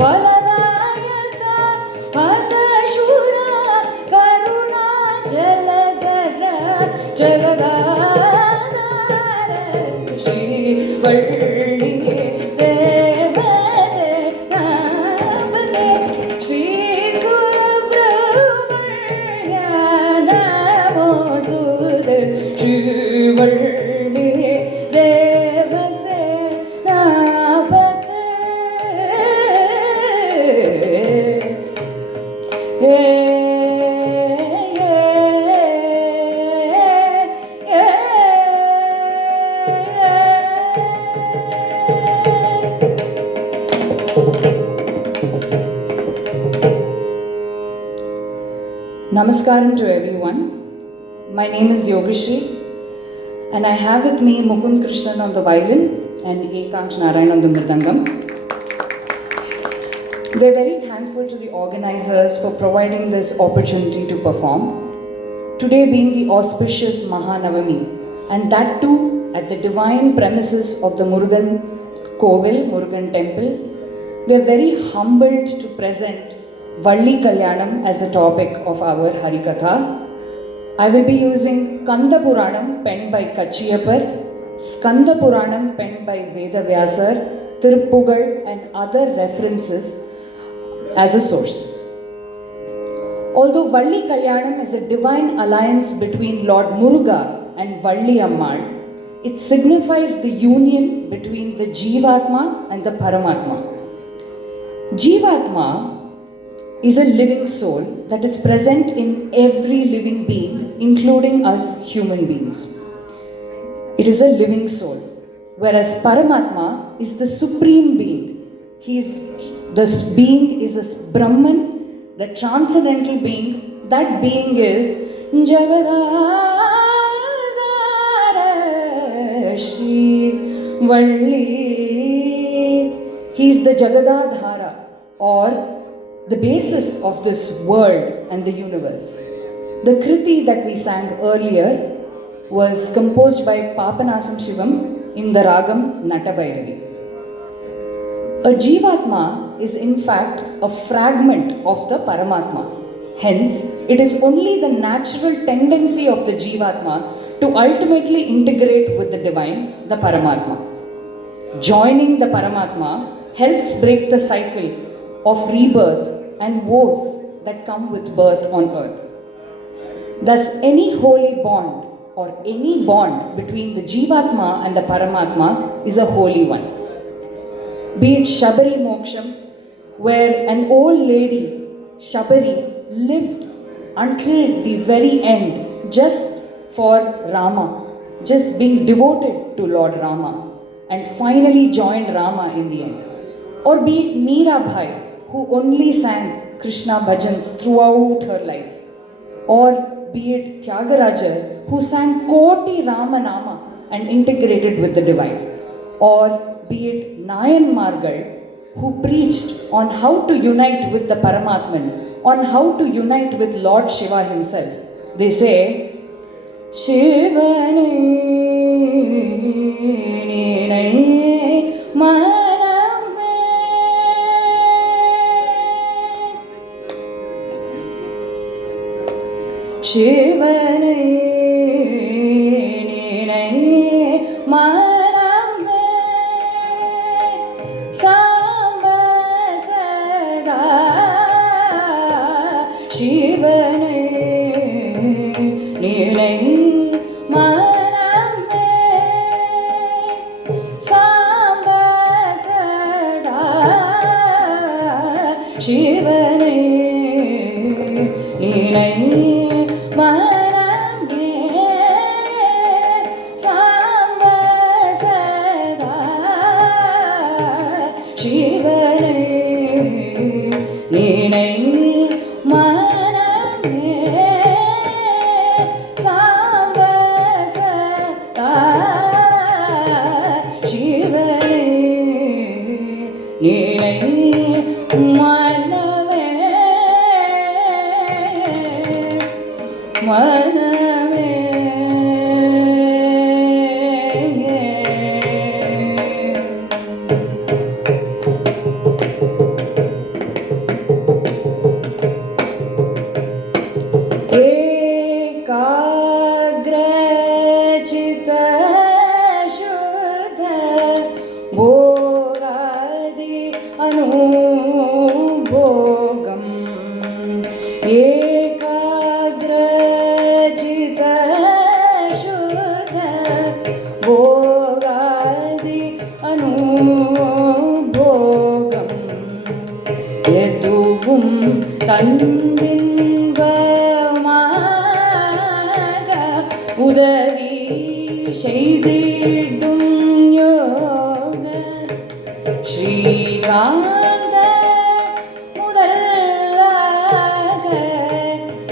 What? Namaskaram to everyone. My name is Yogashree and I have with me Mukund Krishnan on the violin and Ekaansh Narayan on the Mridangam. We are very thankful to the organizers for providing this opportunity to perform. Today being the auspicious Mahanavami, and that too at the divine premises of the Murugan temple, we are very humbled to present Valli Kalyanam as the topic of our Harikatha. I will be using Kanda Puranam penned by Kachiyapar, Skanda Puranam penned by Veda Vyasar, Tiruppugal and other references as a source. Although Valli Kalyanam is a divine alliance between Lord Muruga and Valli Ammal, it signifies the union between the Jivatma and the Paramatma. Jivatma is a living soul that is present in every living being, including us human beings. It is a living soul, whereas Paramatma is the supreme being. The being is a Brahman, the transcendental being. That being is Jagadadhara Valli. He is the Jagadadhara, or the basis of this world and the universe. The Kriti that we sang earlier was composed by Papanasam Shivam in the Ragam Natabhairavi. A Jivatma is in fact a fragment of the Paramatma. Hence, it is only the natural tendency of the Jivatma to ultimately integrate with the divine, the Paramatma. Joining the Paramatma helps break the cycle of rebirth and woes that come with birth on earth. Thus, any holy bond or any bond between the Jivatma and the Paramatma is a holy one. Be it Shabari Moksham, where an old lady, Shabari, lived until the very end just for Rama, just being devoted to Lord Rama, and finally joined Rama in the end. Or be it Meera Bhai, who only sang Krishna bhajans throughout her life. Or be it Tyagaraja, who sang Koti Rama Nama and integrated with the divine. Or be it Nayan Margal, who preached on how to unite with the Paramatman, on how to unite with Lord Shiva himself. They say, Shivane Shivane Ninaye Maname Samba Sada Shivane Ninaye Maname Samba Sada Shivane Ninaye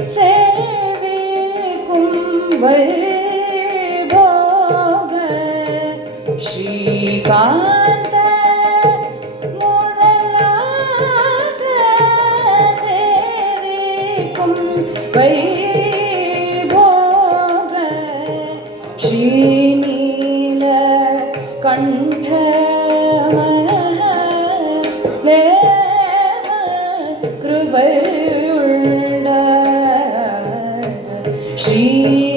Say वैभोग Shrikant मुदलाग सेविकुं वैभोग श्रीनीलकण्ठ कृपयुण्ड श्रीनीलकण्ठ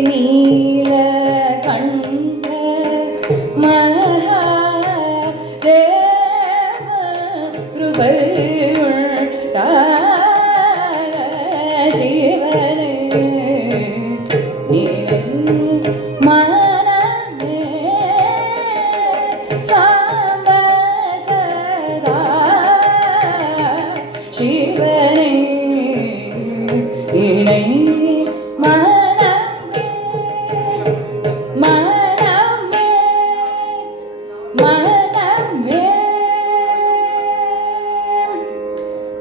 Mahadev कृपयुण्ड शिवने मनमे सांब सदा शिवने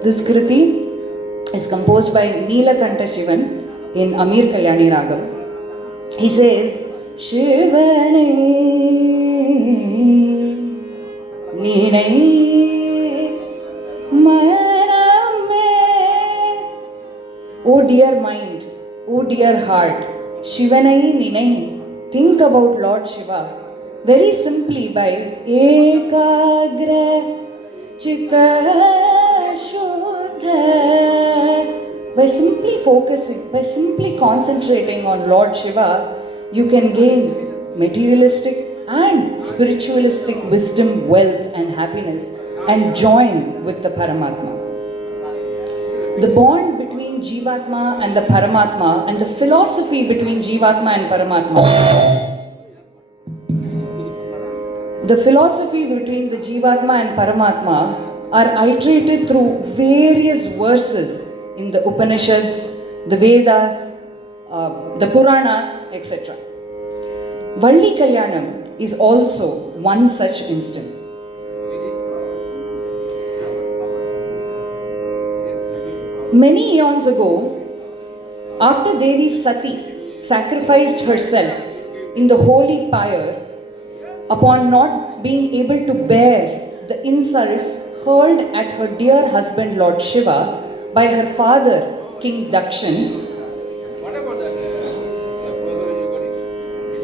This Kriti is composed by Neelakanta Shivan in Amir Kalyani Ragam. He says, Shivane Ninai Maname. Oh dear mind, oh dear heart, Shivanai Ninai. Think about Lord Shiva very simply by Ekagra Chitta Shuddha. By simply focusing, by simply concentrating on Lord Shiva, you can gain materialistic and spiritualistic wisdom, wealth and happiness and join with the Paramatma. The bond between Jivatma and the Paramatma and the philosophy between Jivatma and Paramatma. The philosophy between the Jivatma and Paramatma are iterated through various verses in the Upanishads, the Vedas, the Puranas, etc. Valli Kalyanam is also one such instance. Many eons ago, after Devi Sati sacrificed herself in the holy pyre, upon not being able to bear the insults hurled at her dear husband Lord Shiva by her father King Dakshan,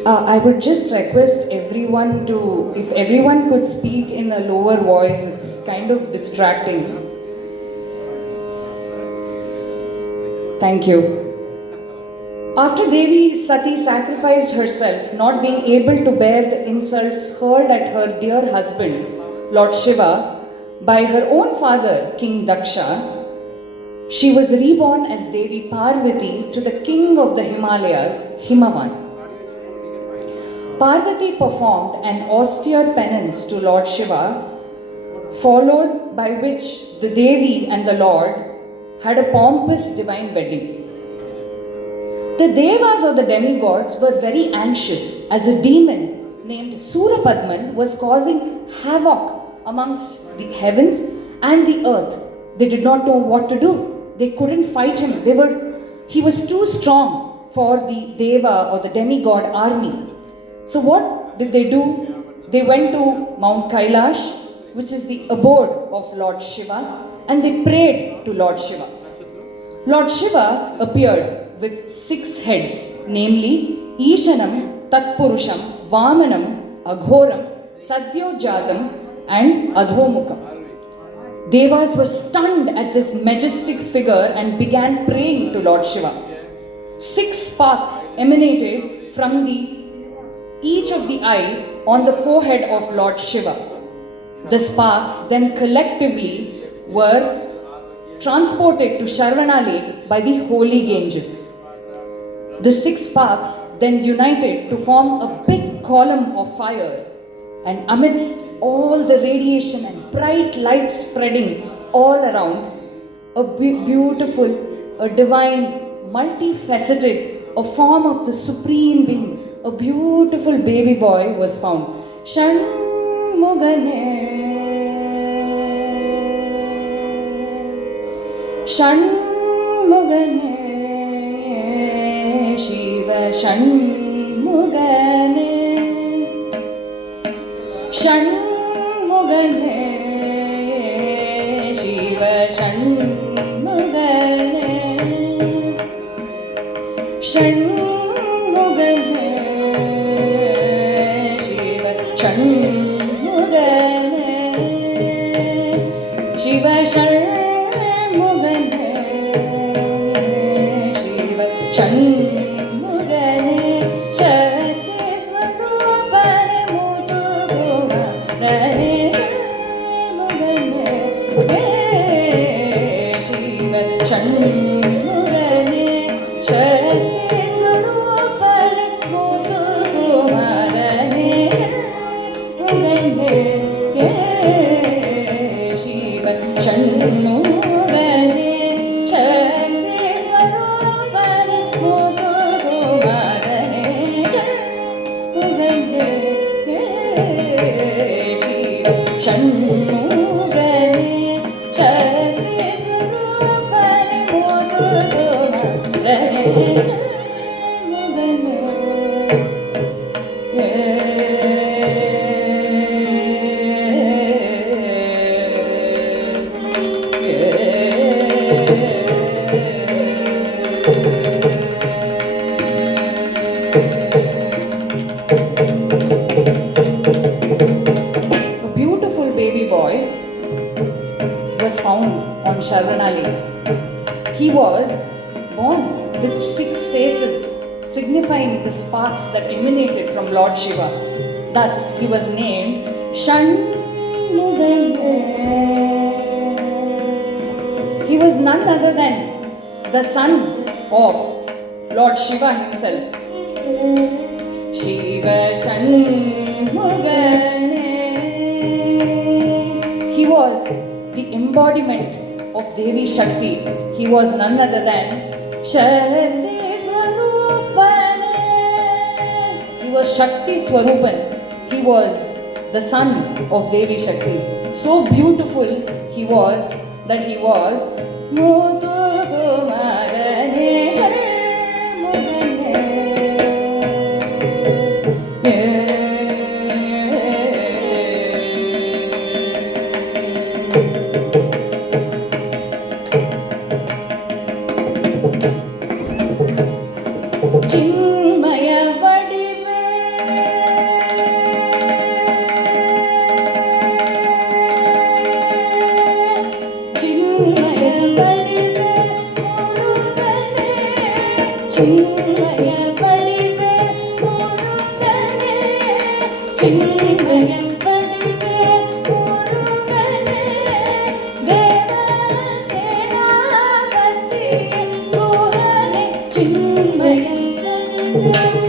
I would just request everyone to, if everyone could speak in a lower voice, it's kind of distracting. Thank you. After Devi Sati sacrificed herself, not being able to bear the insults hurled at her dear husband, Lord Shiva, by her own father, King Daksha, she was reborn as Devi Parvati to the king of the Himalayas, Himavan. Parvati performed an austere penance to Lord Shiva, followed by which the Devi and the Lord had a pompous divine wedding. The Devas or the demigods were very anxious as a demon named Surapadman was causing havoc amongst the heavens and the earth. They did not know what to do. They couldn't fight him. He was too strong for the Deva or the demigod army. So what did they do? They went to Mount Kailash, which is the abode of Lord Shiva, and they prayed to Lord Shiva. Lord Shiva appeared with 6 heads, namely Ishanam, Tatpurusham, Vamanam, Aghoram, Sadyojatam and Adhomukam. Devas were stunned at this majestic figure and began praying to Lord Shiva. 6 sparks emanated from each of the eye on the forehead of Lord Shiva. The sparks then collectively were transported to Sharvana Lake by the holy Ganges. The 6 sparks then united to form a big column of fire, and amidst all the radiation and bright light spreading all around, a beautiful, a divine, multifaceted, a form of the Supreme Being, a beautiful baby boy was found. Shanmugane Shivane Shanmugane, Shanmugane, Shiva Shanmugane, Shanmugane, Shiva Shanmugane, Shiva Shanmugane, Shiva Shanmugane, Shakti Swarupane Murugan, Shiva Shanmugane, Shakti Swarupane Murugan, Shiva Shanmugane, Shakti Swarupane Murugan, Shiva Shanmugane, Shakti Swarupane Murugan, A beautiful baby boy was found on Sharvana Lake. He was born with 6 faces, signifying the sparks that emanated from Lord Shiva. Thus, he was named Shanmugane. He was none other than the son of Lord Shiva himself. Shiva Shanmugane. He was the embodiment of Devi Shakti. He was none other than Shakti Swarupane. He was Shakti Swarupan. He was the son of Devi Shakti. So beautiful he was that he was Murugan Shanmugane. Chinmaya vadive, Chinmaya vadive Murugane, Chinmaya vadive Murugane, Chinmaya vadive Murugane, Deva Senapati Guhane, Chinmaya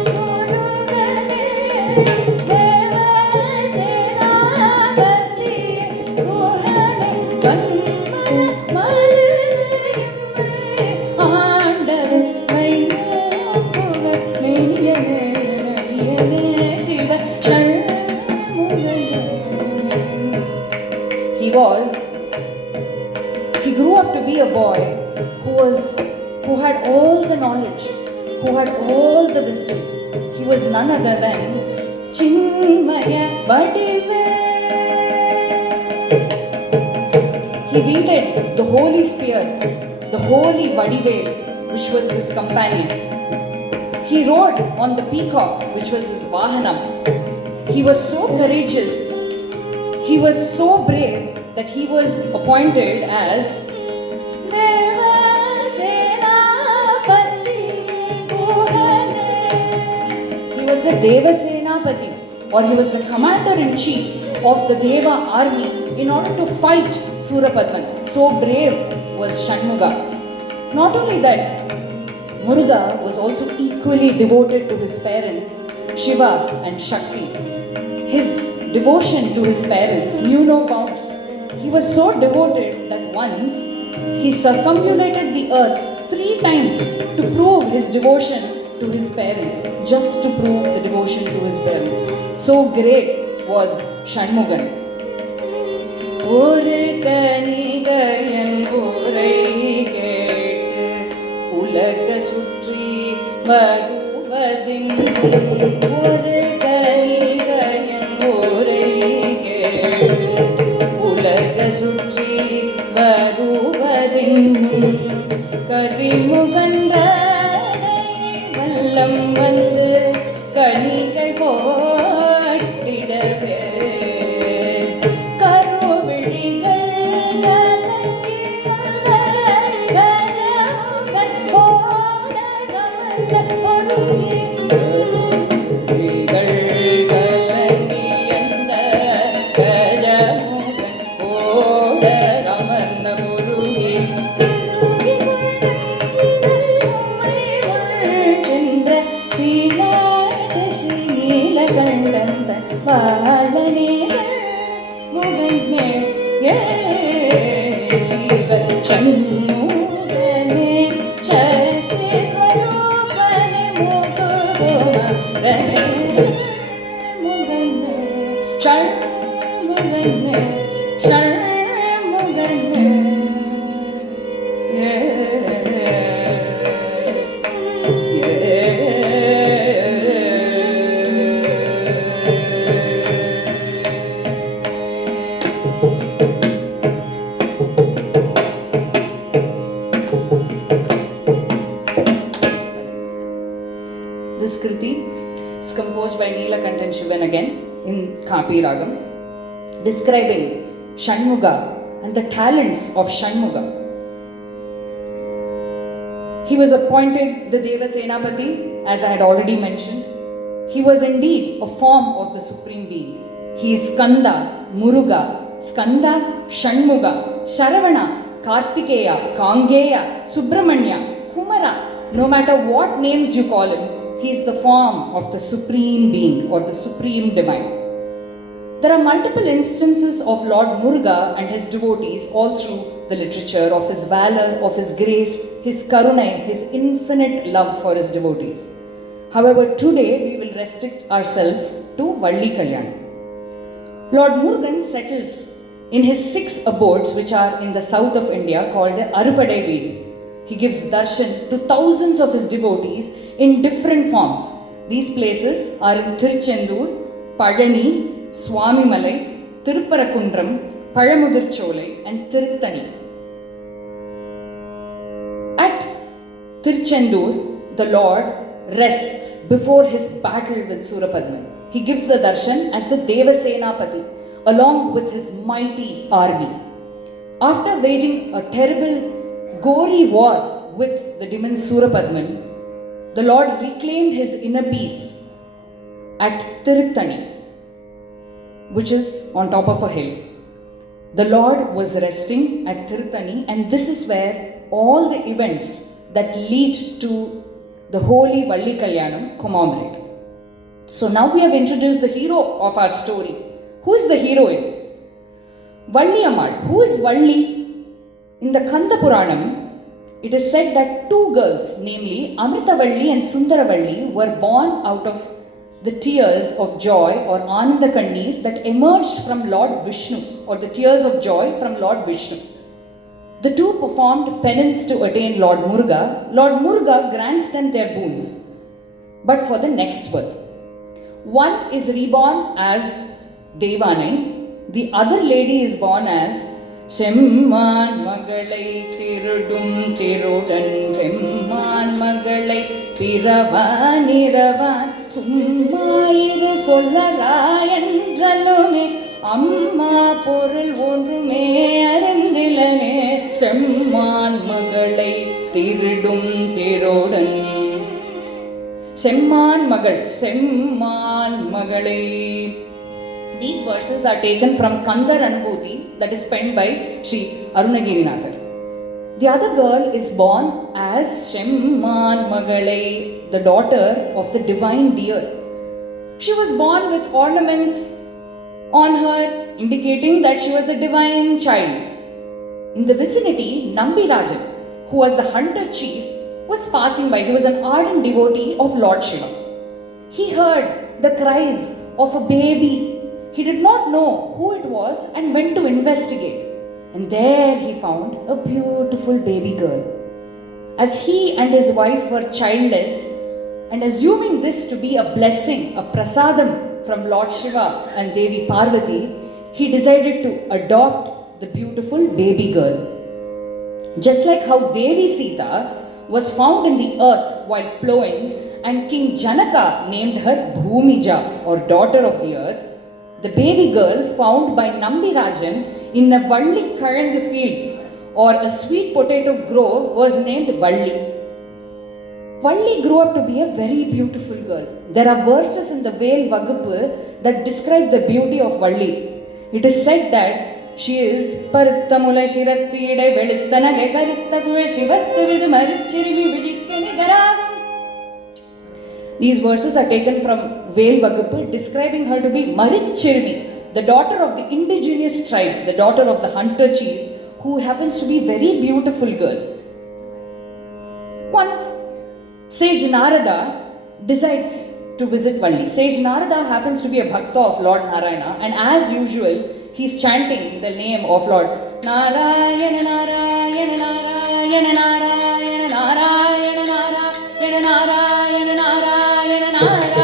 Murugane, Deva Senapati Guhane, Vanmana Mallayamma Aandavu Vaiyappuga Meyyane Meyyane Shiva Shanmugane. He grew up to be a boy who had all the knowledge, who had all the wisdom. He was none other than Chinmaya Vadive. He wielded the holy spear, the holy Vadivel, which was his companion. He rode on the peacock, which was his Vahanam. He was so courageous, he was so brave that he was appointed as Deva Senapati Guhane. He was the Deva Senapati, or he was the commander-in-chief of the Deva army in order to fight Surapadman. So brave was Shanmuga. Not only that, Muruga was also equally devoted to his parents, Shiva and Shakti. His devotion to his parents knew no bounds. He was so devoted that once he circumambulated the earth 3 times to prove his devotion to his parents, just to prove the devotion to his parents. So great was Shanmugan. ஒரு கனிகையன் உரை கேட்டு உலக சுற்றி வருவதில்லை, சுற்றி வருவதென்னும் கரிமுகன்றதை வல்லம் வந்து கனிகள் போட்டிடவே கருவிழிகள் கலங்கி வந்த கஜமுகன் போட கமந்த பொருகிகள் கலங்கி அந்த கஜமுகன் போட கமந்த பொருகி சென்ற சீலாட்டு நீலகண்டன் தன் பாலனேசன் முகமே சிவ சண்முகனே சக்தி ஸ்வரூபனே முகுகுமரனே முகனே ஷண்முகனே ஷண்முகனே This Kriti is composed by Neelakantan Shivan again in Kapi Ragam, describing Shanmuga and the talents of Shanmuga. He was appointed the Deva Senapati, as I had already mentioned. He was indeed a form of the Supreme Being. He is Skanda, Muruga, Skanda, Shanmuga, Sharavana, Kartikeya, Kangeya, Subramanya, Kumara. No matter what names you call him, he is the form of the Supreme Being or the Supreme Divine. There are multiple instances of Lord Muruga and his devotees all through the literature of his valor, of his grace, his karuna, his infinite love for his devotees. However, today we will restrict ourselves to Valli Kalyanam. Lord Murugan settles in his 6 abodes which are in the south of India called the Arupadai Veedi. He gives darshan to thousands of his devotees in different forms. These places are in Tiruchendur, Padani, Swamimalai, Tirupparakundram, Palamudircholai and Tiruttani. At Tiruchendur, the Lord rests before his battle with Surapadman. He gives the darshan as the Deva Senapati along with his mighty army. After waging a terrible gory war with the demon Surapadman, the Lord reclaimed his inner peace at Tiruttani, which is on top of a hill. The Lord was resting at Tiruttani, and this is where all the events that lead to the holy Valli Kalyanam commemorate. So now we have introduced the hero of our story. Who is the heroine? Valli Ammal. Who is Valli? In the Kanda Puranam, it is said that 2 girls, namely Amritavalli and Sundaravalli, were born out of the tears of joy or Ananda Kannir that emerged from Lord Vishnu, or the tears of joy from Lord Vishnu. The 2 performed penance to attain Lord Muruga. Lord Muruga grants them their boons, but for the next birth. One is reborn as Devanai, the other lady is born as செம்மான் மகளை திருடும் திருடன் வெம்மான் மகளை பிறவான் இரவான் சும்மாயிரு சொல்லராயன்றனுமே அம்மா பொருள் ஒன்றுமே அறிந்திலனே செம்மான் மகளை திருடும் திருடன். செம்மான் மகள், செம்மான் மகளை. These verses are taken from Kandar Anubhuti that is penned by Sri Arunagirinathar. The other girl is born as Shemman Magalai, the daughter of the divine deer. She was born with ornaments on her indicating that she was a divine child. In the vicinity, Nambirajan, who was the hunter chief, was passing by. He was an ardent devotee of Lord Shiva. He heard the cries of a baby. He did not know who it was and went to investigate. And there he found a beautiful baby girl. As he and his wife were childless, and assuming this to be a blessing, a prasadam from Lord Shiva and Devi Parvati, he decided to adopt the beautiful baby girl. Just like how Devi Sita was found in the earth while plowing and King Janaka named her Bhumija or daughter of the earth, the baby girl found by Nambirajan in a Valli Karangu field or a sweet potato grove was named Valli. Valli grew up to be a very beautiful girl. There are verses in the Veil Vaguppu that describe the beauty of Valli. It is said that she is Paruttamula Shirattide Velittanage Karittaguva Shivattu Vidu Marichirimi Vidikkani Garavum. These verses are taken from Veil Vaguppu describing her to be Marichirimi, the daughter of the indigenous tribe, the daughter of the hunter chief, who happens to be a very beautiful girl. Once, Sage Narada decides to visit Valli. Sage Narada happens to be a bhakta of Lord Narayana, and as usual, he's chanting the name of Lord Narayana, Narayana, Narayana, Narayana, Narayana, Narayana, Narayana, Narayana, Narayana, Narayana, Narayana, Narayana, Narayana.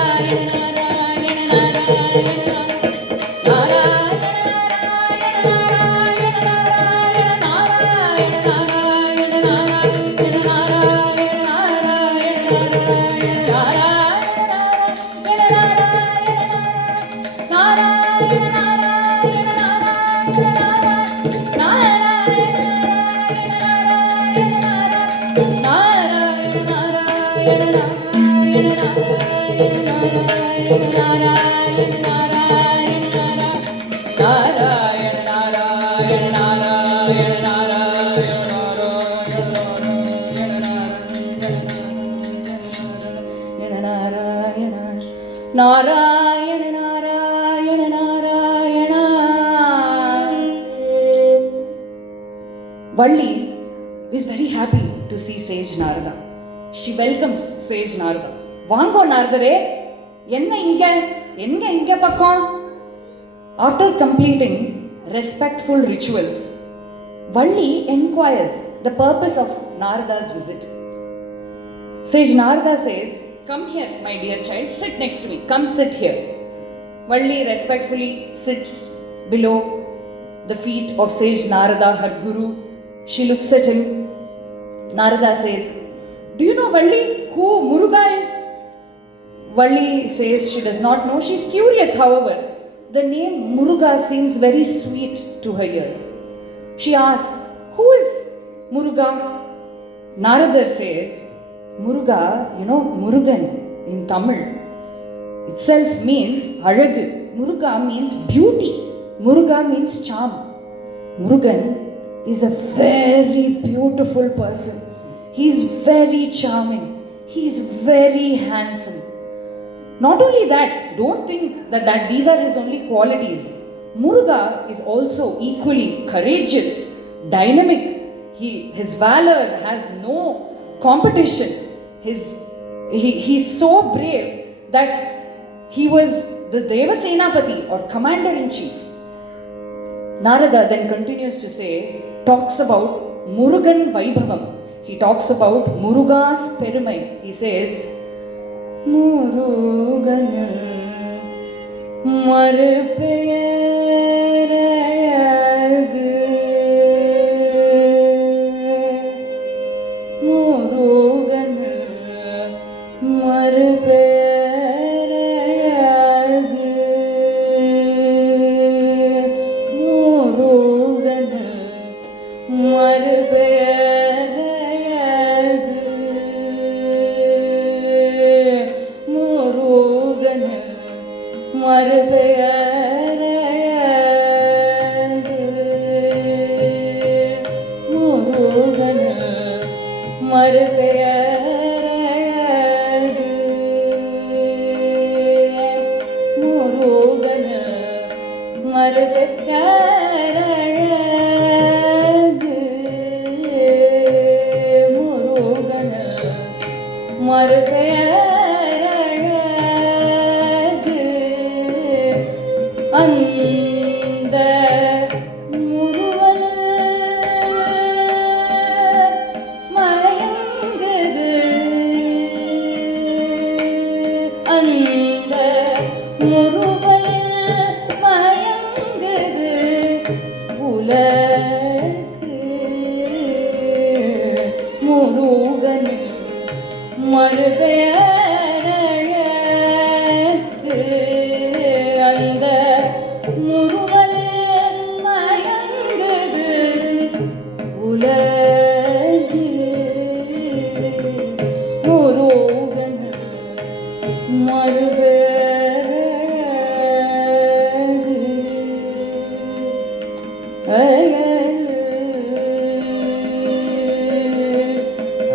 Valli is very happy to see Sage Narada. She welcomes Sage Narada. Vango Naradare, enna inga pakkam. After completing respectful rituals, Valli inquires the purpose of Narada's visit. Sage Narada says, "Come here, my dear child, sit next to me. Come sit here." Valli respectfully sits below the feet of Sage Narada, her guru. She looks at him. Narada says, "Do you know, Valli, who Murugan is?" Valli says she does not know. She's curious, however. The name Murugan seems very sweet to her ears. She asks, "Who is Murugan?" Narada says, Murugan, Murugan in Tamil itself means Alagu. Murugan means beauty. Murugan means charm. Murugan is a very beautiful person. He is very charming. He is very handsome. Not only that, don't think that these are his only qualities. Murugan is also equally courageous, dynamic. His valor has no competition. He's so brave that he was the Deva Senapati or commander-in-chief. Narada then continues to say, talks about Murugan Vaibhavam. He talks about Muruga's Perumai. He says, Murugan Marupeyaragu Murugan Marupeyaragu Murugan Marupeyaragu Murugan Marupeyaragu Murugan Marupeyaragu Murugan Marupeyaragu மறுபெயரழகு அந்த முருகல் மயங்குது உலகு முருகன் மறுபெயரழகு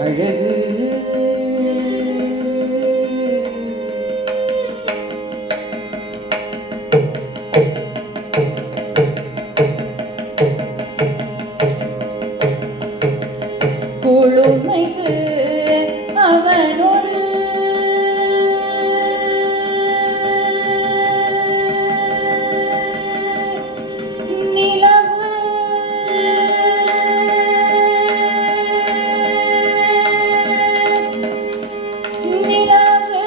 அழகு குழுமைக்கு அவன் ஒரு நிலவு நிலவு நிலவு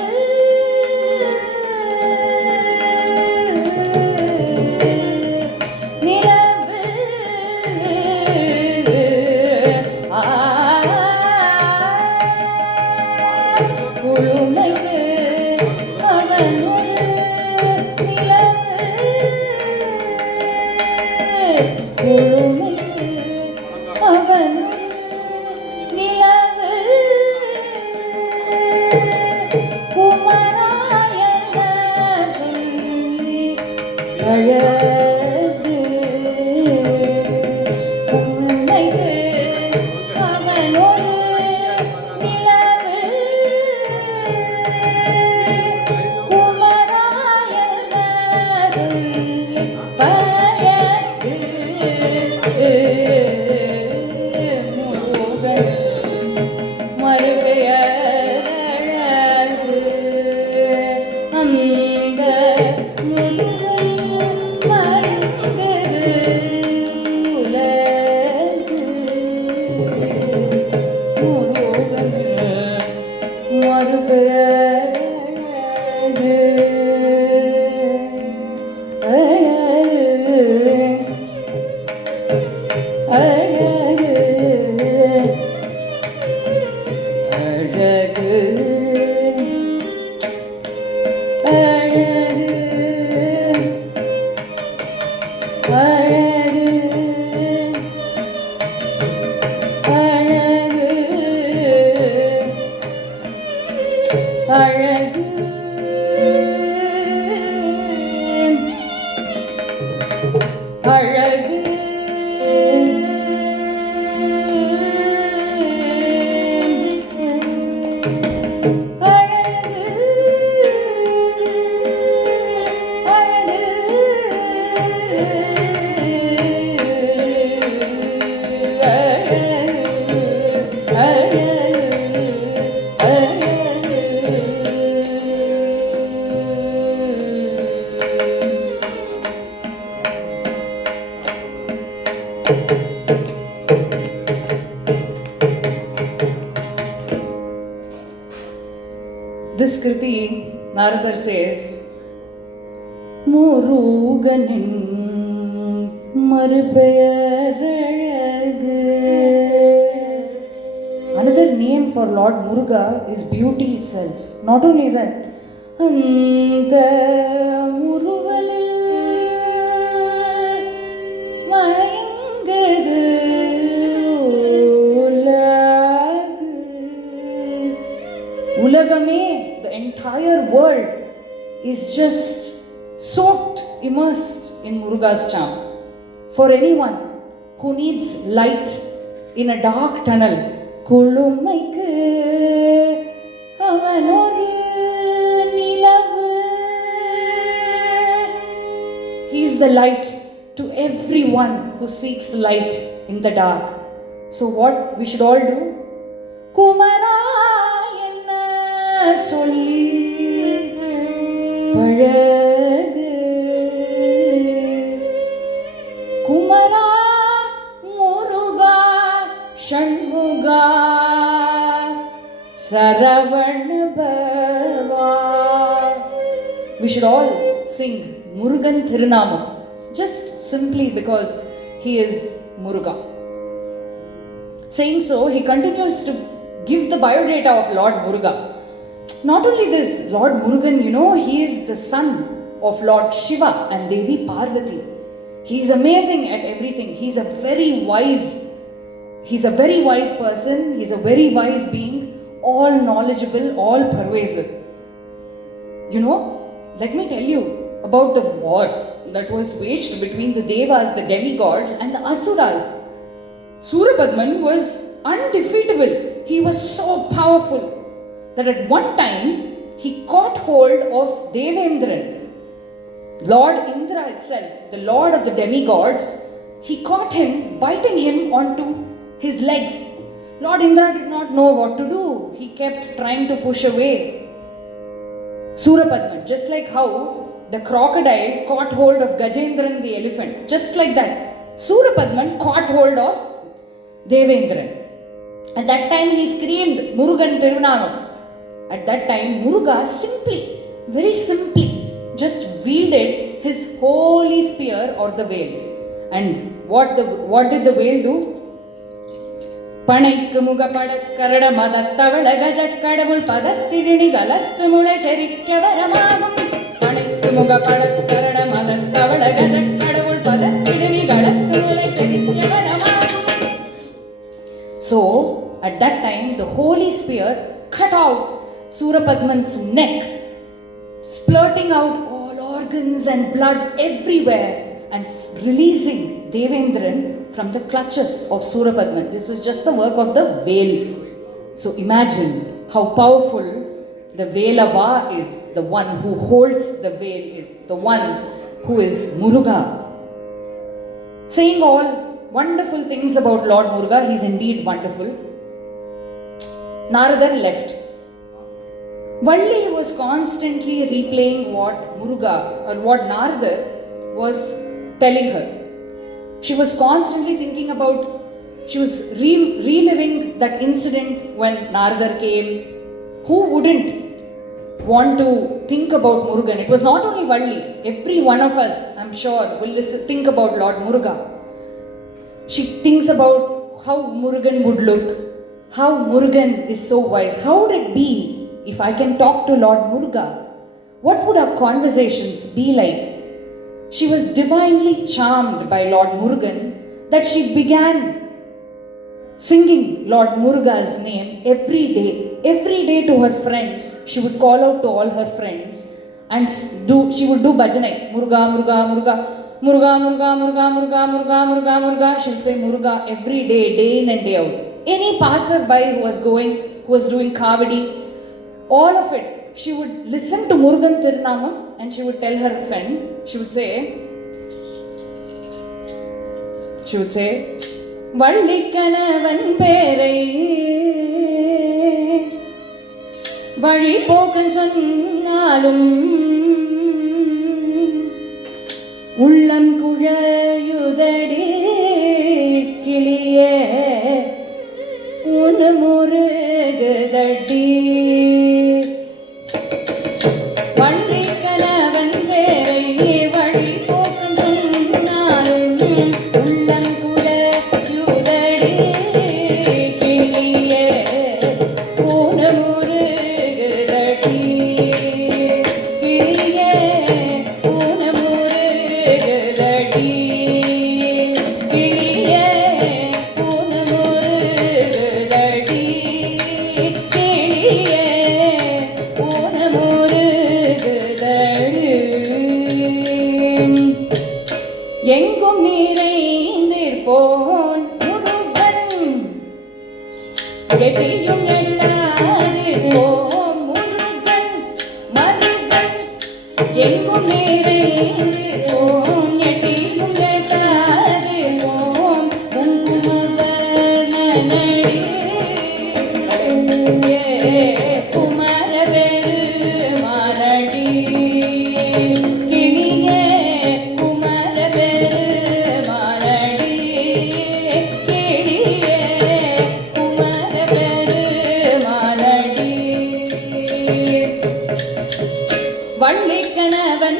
குழுமைக்கு அவன் ஒரு நிலவு குழுமைக்கு அவன் ஒரு நிலவு குமராயன சொல்லி அழகு குழுமைக்கு அவன் ஒரு நிலவு குமராயன சொல்லி அழகு முருகன் மறுபெயரழகு அந்த முருகன் மயங்குது உலகு முருகன் மறுபெயரழகு அழகு அழகு அழகு அழகு அழகு அழகு This Kriti, Narada says, Muruganin marupeyaralagu. Another name for Lord Muruga is beauty itself. Not only that, Anta Muruvalil mayangadu Ulagame, the entire world is just soaked, immersed in Muruga's charm. For anyone who needs light in a dark tunnel, Kulumaikku avan oru nilavu. He is the light to everyone who seeks light in the dark. So what we should all do? Kumara சொல்லி பழகு குமரா முருகா ஷண்முகா சரவண பவா. We should all sing Murugan Thirunamam just simply because he is Muruga. Saying so, he continues to give the biodata of Lord Muruga. Not only this, Lord Murugan, he is the son of Lord Shiva and Devi Parvati. He is amazing at everything. He's a very wise person. He's a very wise being, all knowledgeable, all pervasive. Let me tell you about the war that was waged between the Devas, the demigods, and the Asuras. Surapadman was undefeatable. He was so powerful that at one time he caught hold of Devendran, Lord Indra itself, the lord of the demigods. He caught him, biting him onto his legs. Lord Indra did not know what to do. He kept trying to push away Surapadman, just like how the crocodile caught hold of Gajendran the elephant. Just like that, Surapadman caught hold of Devendran. At that time he screamed Murugan Tirunamam. At that time Muruga very simply, just wielded his holy spear or the veil. And what did the veil do? Panaikku mugapada karada madattavada gajakkadavul padattirini galattu mule serikkyavaramagum. Panaikku mugapada karada madattavada gajakkadavul padattirini galattu mule serikkyavaramagum. So, at that time, the holy spear cut out Surapadman's neck, splurting out all organs and blood everywhere and releasing Devendran from the clutches of Surapadman. This was just the work of the veil. So imagine how powerful the Velava is, the one who holds the veil is, the one who is Muruga. Saying all wonderful things about Lord Muruga, he is indeed wonderful. Narada left. Valli was constantly replaying what Narada was telling her. She was constantly thinking about, she was reliving that incident when Narada came. Who wouldn't want to think about Murugan? It was not only Valli. Every one of us, I'm sure, will think about Lord Muruga. She thinks about how Murugan would look, how Murugan is so wise. How would it be if I can talk to Lord Muruga? What would our conversations be like? She was divinely charmed by Lord Murugan that she began singing Lord Muruga's name every day. Every day to her friend, she would call out to all her friends and she would do bhajanai. Muruga, Muruga, Muruga. Muruga, Muruga, Muruga, Muruga, Muruga, Muruga, Muruga. She would say Muruga every day, day in and day out. Any passerby who was doing kavadi, all of it, she would listen to Murugan Tirunamam and she would tell her friend, she would say, Vallikanavan perai Vali pokan sonnalum Ullam kuzhayudadi kiliye Unamurugudadi Vallikanavan perai Vali pokan sonnalum Ullam kuzhayudadi kiliye Unamurugudadi kiliye எங்கும் நிறைந்திருப்போன் முருகன் எட்டியும் எட்டாதிருப்போம் முருகன் மருகன் எங்கும் நிறைந்திருப்போம் எட்டியும் எட்டாதிருப்போம் குங்குமவர்ணனடி குமர பெருமானடி கிளியே Vallikanavan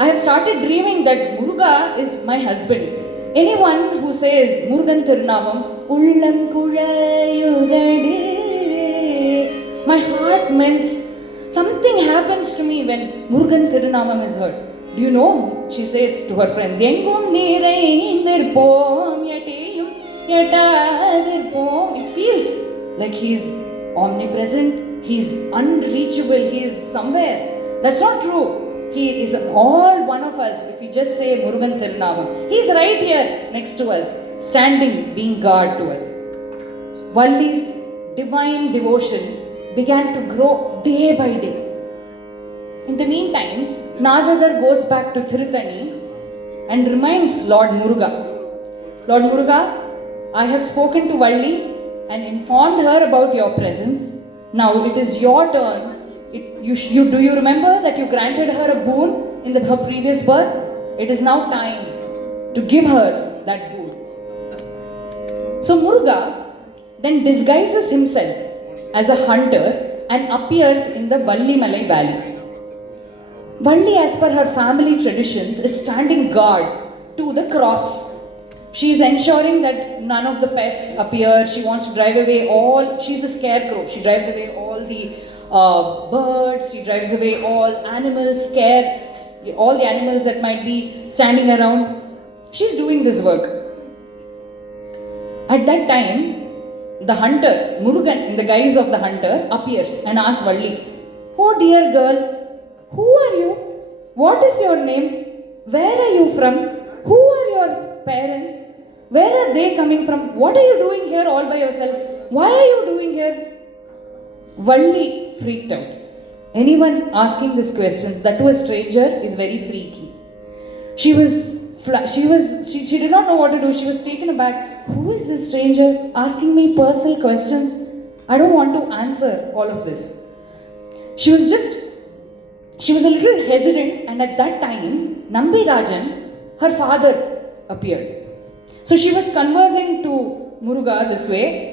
I have started dreaming that Muruga is my husband. Anyone who says Murugan Tirunamam, Ullam Kuzhayudade, my heart melts. Something happens to me when Murugan Tirunamam is heard. Do you know? She says to her friends, Yengum Niraindirpom Yateyum Yatadirpom. It feels like he's omnipresent, he's unreachable, he is somewhere. That's not true. He is all one of us if we just say Murugan Tirunamam. He is right here next to us, standing, being guard to us. Valli's divine devotion began to grow day by day. In the meantime, Nagagar goes back to Tirutani and reminds Lord Muruga, Lord Muruga, I have spoken to Valli and informed her about your presence. Now it is your turn. Do you remember that you granted her a boon in her previous birth? It is now time to give her that boon. So Muruga then disguises himself as a hunter and appears in the Vallimalai valley. Valli, as per her family traditions, is standing guard to the crops. She is ensuring that none of the pests appear. She wants to drive away she's a scarecrow. She drives away all the birds, she drives away all animals, all the animals that might be standing around. She's doing this work. At that time, the hunter, Murugan, in the guise of the hunter, appears and asks Valli, Oh dear girl, who are you? What is your name? Where are you from? Who are your parents? Where are they coming from? What are you doing here all by yourself? Why are you doing here? Valli freaked out. Anyone asking these questions, that to a stranger, is very freaky. She did not know what to do. She was taken aback. Who is this stranger asking me personal questions? I don't want to answer all of this. She was a little hesitant, and at that time, Nambirajan, her father, appeared. So she was conversing to Muruga this way.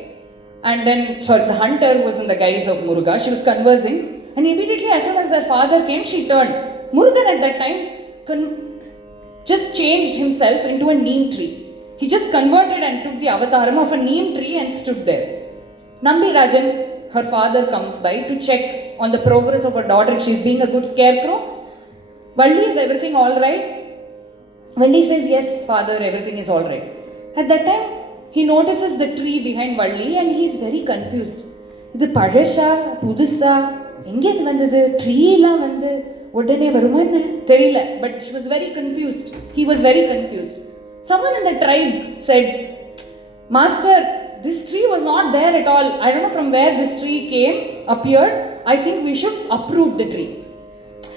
And then, the hunter was in the guise of Muruga. She was conversing, and immediately as soon as her father came, she turned. Murugan at that time just changed himself into a neem tree. He just converted and took the avataram of a neem tree and stood there. Nambirajan, her father, comes by to check on the progress of her daughter if she's being a good scarecrow. Valli, is everything alright? Valli says, yes, father, everything is alright. At that time, he notices the tree behind Valli and he is very confused. Idu Padesha, Pudusa, Enge vandadu, tree la vandu, Udane Varumanna, Terila. But she was very confused. He was very confused. Someone in the tribe said, Master, this tree was not there at all. I don't know from where this tree appeared. I think we should uproot the tree.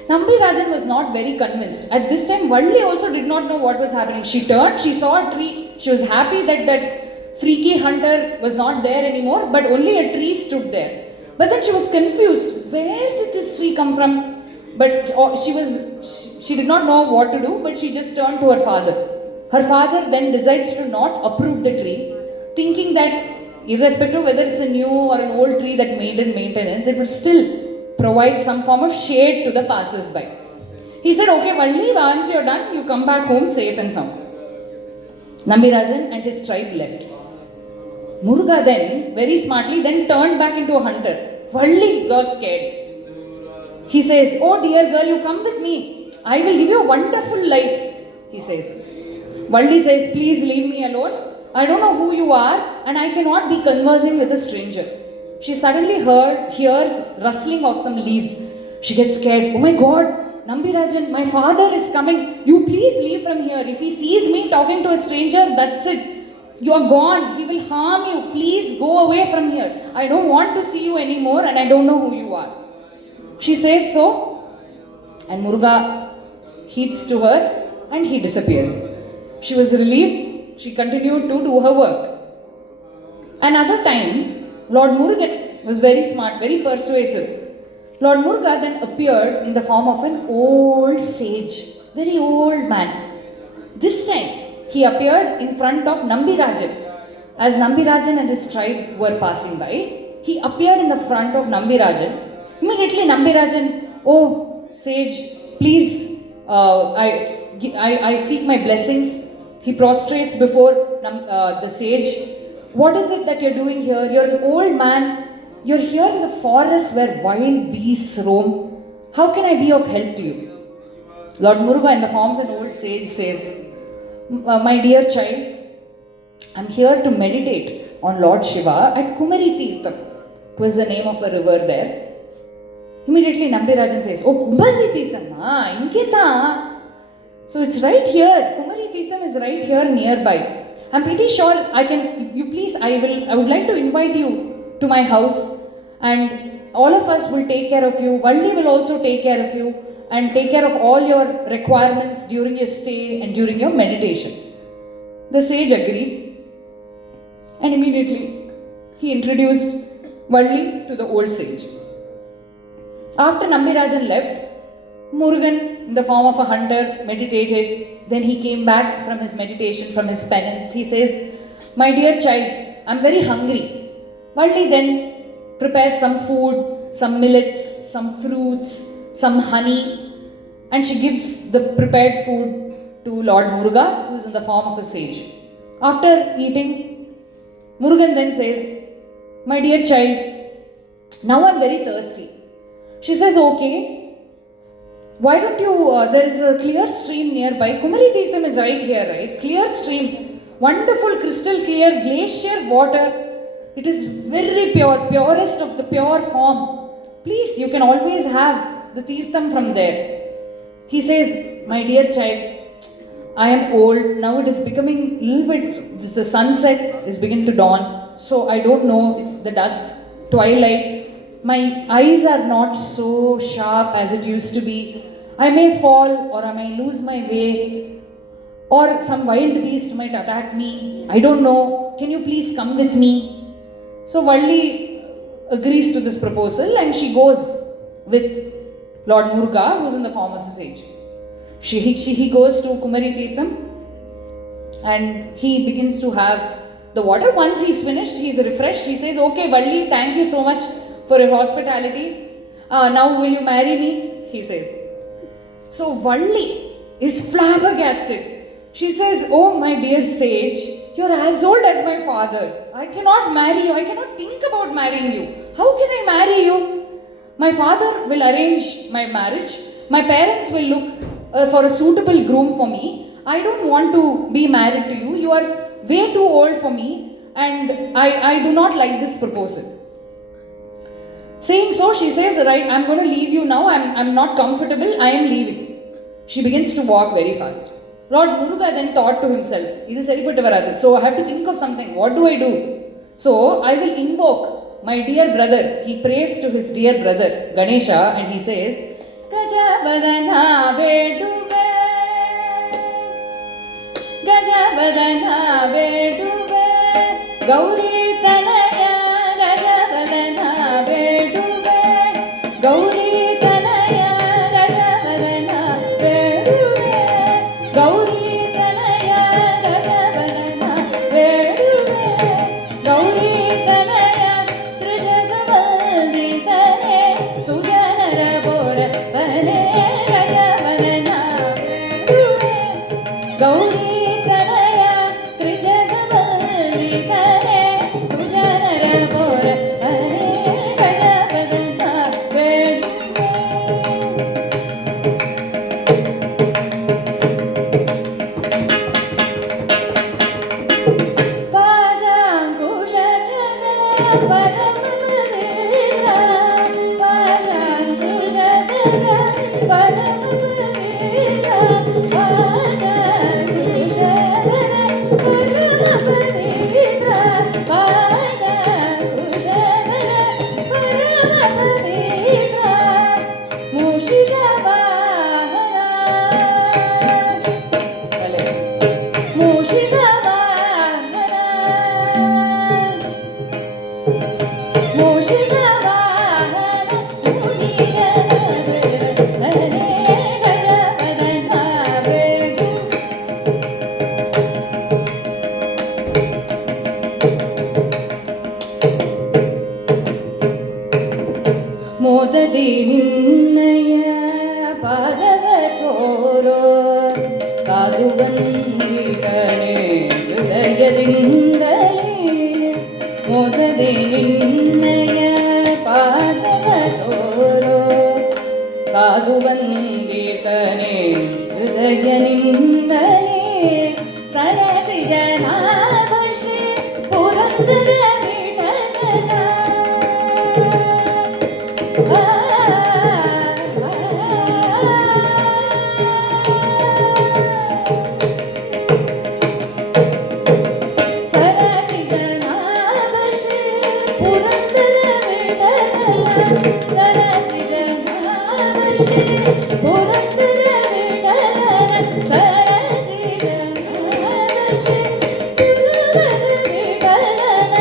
Nambirajan was not very convinced. At this time, Valli also did not know what was happening. She turned, she saw a tree. She was happy that freaky hunter was not there anymore, but only a tree stood there. But then she was confused. Where did this tree come from? But she did not know what to do, but she just turned to her father. Her father then decides to not uproot the tree, thinking that irrespective whether it's a new or an old tree that needed maintenance, it would still provide some form of shade to the passers-by. He said, okay, Valli, once you're done, you come back home safe and sound. Nambirajan and his tribe left. Muruga then, very smartly, turned back into a hunter. Valli got scared. He says, oh dear girl, you come with me. I will give you a wonderful life, he says. Valli says, please leave me alone. I don't know who you are and I cannot be conversing with a stranger. She suddenly hears rustling of some leaves. She gets scared. Oh my God, Nambirajan, my father is coming. You please leave from here. If he sees me talking to a stranger, that's it. You are gone. He will harm you. Please go away from here. I don't want to see you anymore and I don't know who you are. She says so, and Muruga heeds to her and he disappears. She was relieved. She continued to do her work. Another time, Lord Murugan was very smart, very persuasive. Lord Muruga then appeared in the form of an old sage, very old man. This time, he appeared in front of Nambirajan. As Nambirajan and his tribe were passing by, he appeared in the front of Nambirajan. Immediately Nambirajan, oh sage, please, I seek my blessings. He prostrates before the sage. What is it that you're doing here? You're an old man. You're here in the forest where wild beasts roam. How can I be of help to you? Lord Muruga, in the form of an old sage, says, my dear child, I'm here to meditate on Lord Shiva at Kumari Tirtham. It was the name of a river there. Immediately Nambirajan says, oh, Kumari Tirtham, Inketa. So it's right here. Kumari Tirtham is right here nearby. I'm pretty sure I would like to invite you to my house, and all of us will take care of you. Valli will also take care of you and take care of all your requirements during your stay and during your meditation. The sage agreed, and immediately he introduced Valli to the old sage. After Nambirajan left, Murugan, in the form of a hunter, meditated. Then he came back from his meditation, from his penance. He says, my dear child, I'm very hungry. Valli then prepares some food, some millets, some fruits, some honey, and she gives the prepared food to Lord Muruga, who is in the form of a sage. After eating, Murugan then says, my dear child, now I'm very thirsty. She says, okay, why don't you, there is a clear stream nearby. Kumari Tirtham is right here, right? Clear stream, wonderful crystal clear glacier water. It is very pure, purest of the pure form. Please, you can always have the Tirtham from there. He says, my dear child, I am old. Now it is becoming a little bit, the sunset is beginning to dawn. So I don't know, it's the dusk, twilight. My eyes are not so sharp as it used to be. I may fall or I may lose my way. Or some wild beast might attack me. I don't know. Can you please come with me? So Valli agrees to this proposal and she goes with Lord Muruga, who is in the form of a sage. He goes to Kumari Tirtham and he begins to have the water. Once he's finished, he's refreshed. He says, okay Valli, thank you so much for your hospitality. Now will you marry me? He says. So Valli is flabbergasted. She says, oh my dear sage, you're as old as my father. I cannot marry you. I cannot think about marrying you. How can I marry you? My father will arrange my marriage. My parents will look for a suitable groom for me. I don't want to be married to you. You are way too old for me and I do not like this proposal. Saying so, she says, right, I'm going to leave you now. I'm not comfortable. I am leaving. She begins to walk very fast. Lord Muruga then thought to himself, so I have to think of something. What do I do? So I will invoke my dear brother. He prays to his dear brother Ganesha and he says, Gajavadana Veduve, Gajavadana Veduve, Gauri Tanaya, Gajavadana Veduve, Gauri Tanaya, Gajavadana Veduve, Gauri Tanaya, Gajavadana Veduve, Gauri Tanaya, Trijagavali Tane, Sujanara Bora Vane, Gajavadana Veduve, Gauri Tanaya, Trijagavali Tane, Sujanara Bora Vane, Gajavadana Veduve. ಮೋದದಿ ನಿನ್ನಯ ಪಾದವ ತೋರೋ ಸಾಧು ವಂದಿತನೇ ಹೃದಯದಿಂದಲೇ ಮೋದದಿ ನಿನ್ನಯ ಪಾದವ ತೋರೋ ಸಾಧು ವಂದಿತನೇ ಹೃದಯದಿಂದಲೇ ಸರಸಿ ಜನಾಭರ್ಷೆ ಪುರಂದರ ವಿಠಲನ ಸರಸಿ ಜನಾಭರ್ಷೆ ಪುರಂದರ ವಿಠಲನ ಸರಸಿ ಜನಾಭರ್ಷೆ ಪುರಂದರ ವಿಠಲನ ಸರಸಿ ಜನಾಭರ್ಷೆ ಪುರಂದರ ವಿಠಲನ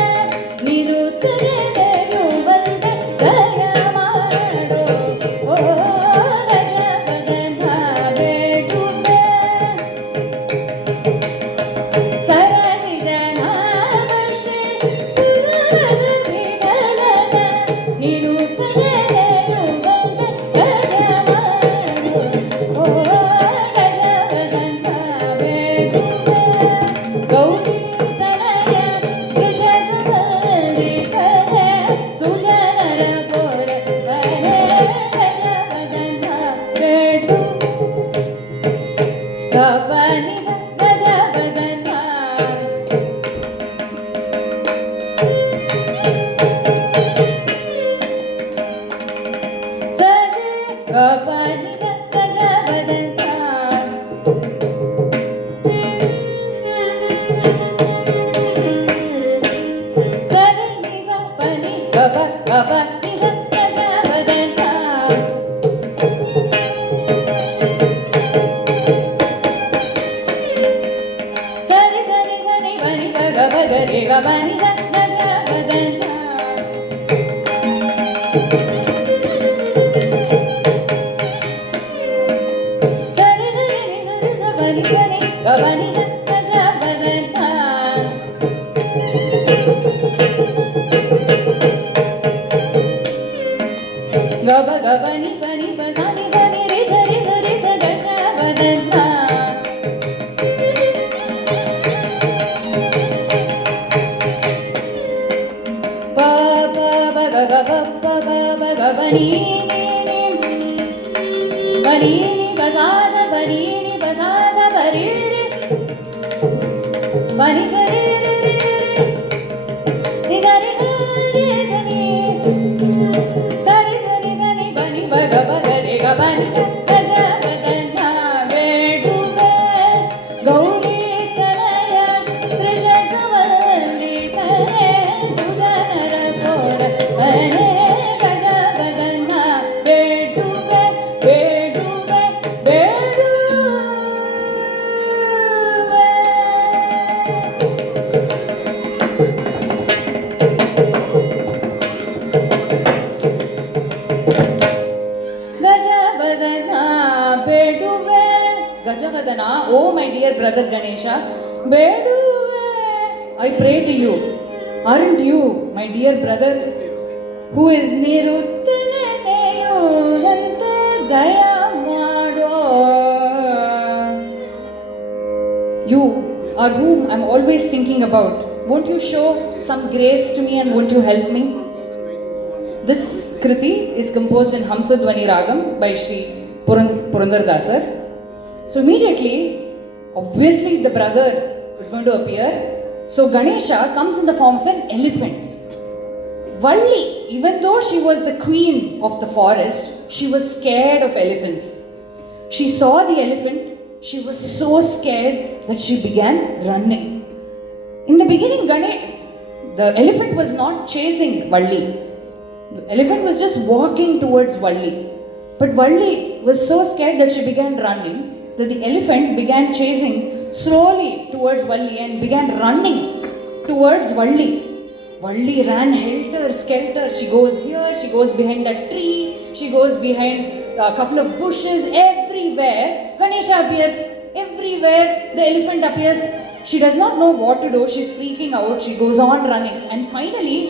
ನಿರುತ್ತನೆ ದಯುವಂತ ದಯ ಮಾಡೋ ಓ ಗಜವದನ ಬೇಡುವೆ ಸರಸಿ ಜನಾಭರ್ಷೆ ಪುರಂದರ ವಿಠಲನ ನಿರುತ್ತನೆ ದಯುವಂತ ಗಜ ಮಾಡೋ ಓ ಗಜವದನ ಬೇಡುವೆ ಗೌರಿ ತನಯ ತ್ರಿಜಗವಂದಿತನೆ ಸುಜನರ ಪೊರೆವನೆ ಗಜವದನ ಬೇಡು ಗಪನಿಸ ಗಜವದನ ಸದೆ ಗಪನಿಸ ಗಜವದನ ಸದೆ ನಿಸ ಪನಿ ಗಪ ಗಪ ನಿಸ ಗಜವದನ ಸರಿ ಸರಿ ಸರಿ ಬನಿ ಗಗ ಬಗರೆ ಗಬನಿ ಸ ಗಜವದನ ಸರಿ ಗರಿ ನಿ ಸರಿ ಸ ಬನಿ ಸರಿ ಗಬನಿ ಸ ಗಜವದನ ಗಬ ಗಬನಿ ಬನಿ ಬಸನಿ ಸನಿ ರಿ ಸರಿ ಸರಿ ಸ ಗಜವದನ ಪ ಪ ಬ ಗ ಗ ಪ ಪ ಬ ಬ ಗ ಬನಿ ನಿ ನಿ ಬನಿ ನಿ ಬಸಾ ಸ ಬನಿ ನಿ ಬಸಾ ಸ ಬರಿ ರಿ ಬನಿ ಸರಿ ರಿ ರಿ ರಿ ನಿ ಸರಿ ಗ ರಿ ಸನಿ ಸರಿ ಸರಿ ಸನಿ ಬನಿ ಬಗ ಬಗರೆ ಗ ಬನಿ ಸ ಗಜವದನ ಬೇಡುವೆ ಗೌರಿ ತನಯ ತ್ರಿಜಗವಂದಿತನೆ ಸುಜನರ ಪೊರೆವನೆ ಗಜವದನ ಬೇಡುವೆ ಬೇಡುವೆ ಬೇಡುವೆ ಗಜವದನ ಬೇಡುವೆ Gajavadana oh my dear brother Ganesha ಬೇಡುವೆ I pray to you aren't you my dear brother who is ನಿರುತ್ತನೆ ದಯುವಂತೆ ದಯ ಮಾಡೋ you are whom I'm always thinking about won't you show some grace to me and won't you help me. This kriti is composed in Hamsadvani Ragam by Sri Purandaradasar. So immediately, obviously the brother is going to appear. So Ganesha comes in the form of an elephant. Valli, even though she was the queen of the forest, she was scared of elephants. She saw the elephant, she was so scared that she began running. In the beginning, the elephant was not chasing Valli. The elephant was just walking towards Valli. But Valli was so scared that she began running, that the elephant began chasing slowly towards Valli and began running towards Valli. Valli ran helter-skelter. She goes here, she goes behind that tree, she goes behind a couple of bushes, everywhere. Ganesha appears, everywhere the elephant appears. She does not know what to do, she's freaking out, she goes on running. And finally,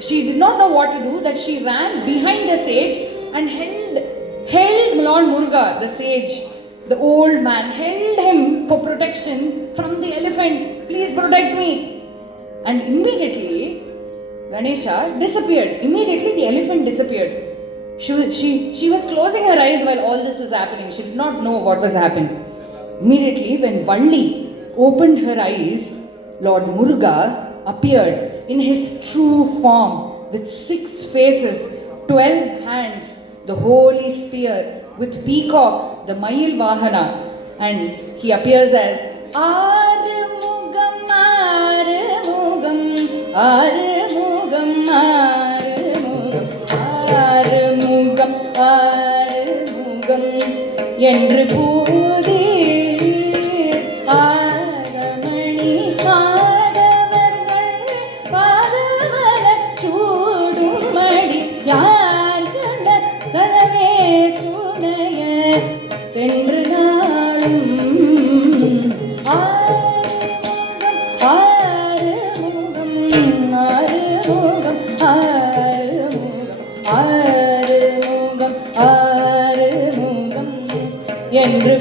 she did not know what to do, that she ran behind the sage and held Lord Muruga, the sage, the old man, held him for protection from the elephant. Please protect me. And immediately Ganesha disappeared. Immediately the elephant disappeared. She was closing her eyes while all this was happening. She did not know what was happening. Immediately when Valli opened her eyes, Lord Muruga appeared in his true form with 6 faces, 12 hands, the holy spear, with peacock, the Mayil Vahana, and he appears as Arumugam, Arumugam, Arumugam, Arumugam, Arumugam, என்று பூதி ஆரமணி மாதவர்கள் பாதமலர் சூடுமடி யார் கண்ட தலமே துணைய தென்று நாளும் ஆறுமுகம் ஆறுமுகம் ஆறுமுகம் ஆறுமுகம் ஆறுமுகம் என்று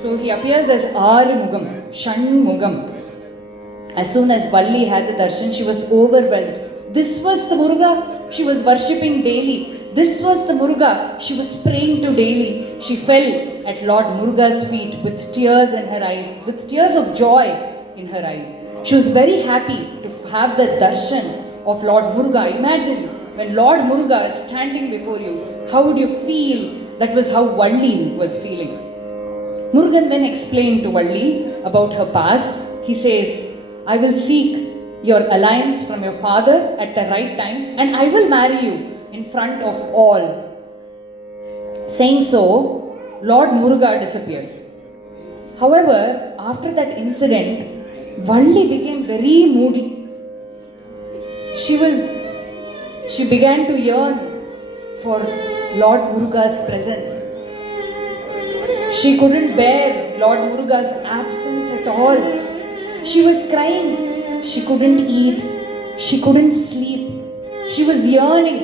So he appears as Arumugam, Shanmugam. As soon as Valli had the darshan, she was overwhelmed. This was the Muruga she was worshipping daily. This was the Muruga she was praying to daily. She fell at Lord Muruga's feet with tears in her eyes, with tears of joy in her eyes. She was very happy to have the darshan of Lord Muruga. Imagine when Lord Muruga is standing before you, how would you feel? That was how Valli was feeling. Murugan then explained to Valli about her past. He says, I will seek your alliance from your father at the right time and I will marry you in front of all. Saying so, Lord Muruga disappeared. However, after that incident, Valli became very moody. She began to yearn for Lord Muruga's presence. She couldn't bear Lord Muruga's absence at all. She was crying. She couldn't eat. She couldn't sleep. She was yearning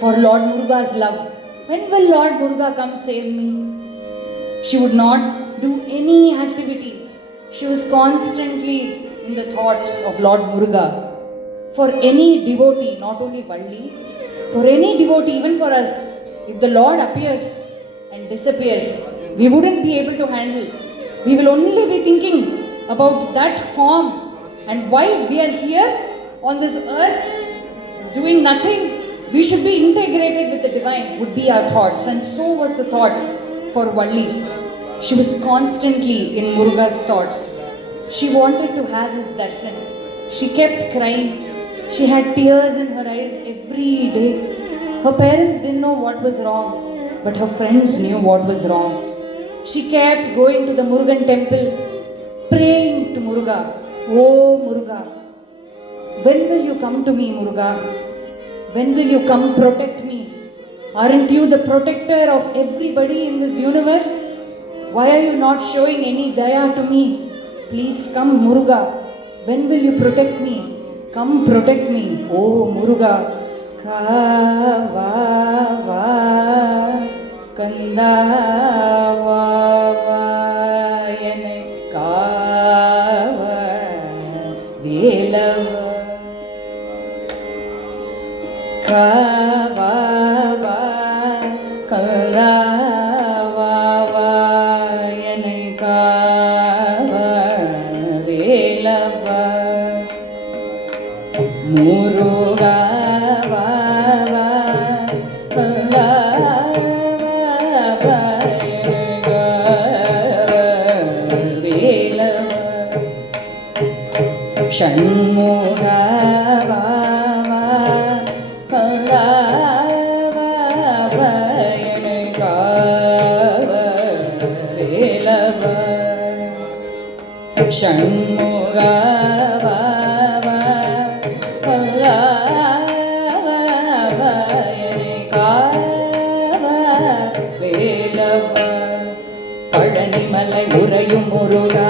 for Lord Muruga's love. When will Lord Muruga come save me? She would not do any activity. She was constantly in the thoughts of Lord Muruga. For any devotee, not only Valli, for any devotee, even for us, if the Lord appears and disappears, we wouldn't be able to handle. We will only be thinking about that form and why we are here on this earth doing nothing. We should be integrated with the divine, would be our thoughts. And so was the thought for Valli. She was constantly in Muruga's thoughts. She wanted to have his darshan. She kept crying. She had tears in her eyes every day. Her parents didn't know what was wrong, but her friends knew what was wrong. She kept going to the Murugan temple, praying to Muruga, Oh Muruga, when will you come to me, Muruga? When will you come protect me? Aren't you the protector of everybody in this universe? Why are you not showing any daya to me? Please come, Muruga. When will you protect me? Come protect me, oh Muruga. Kava va kanda va yane kava velava kava va kanda va yane kava velava Muruga va va kanda va yane kava velava Shanmuga va va kanda va yane kava velava Shanmuga va va kanda va yane kava Palanimalai உறையும் முருகா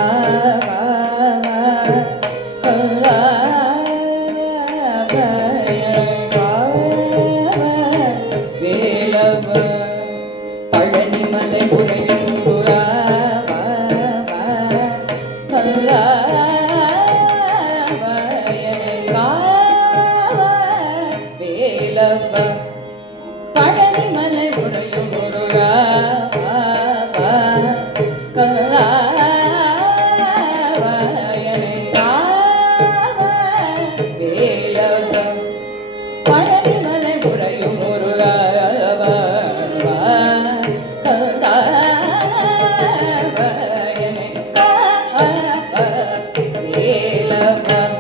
Mridangam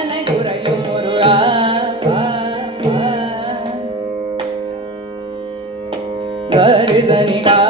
மலை குறையும் முருகா கரிசனி கா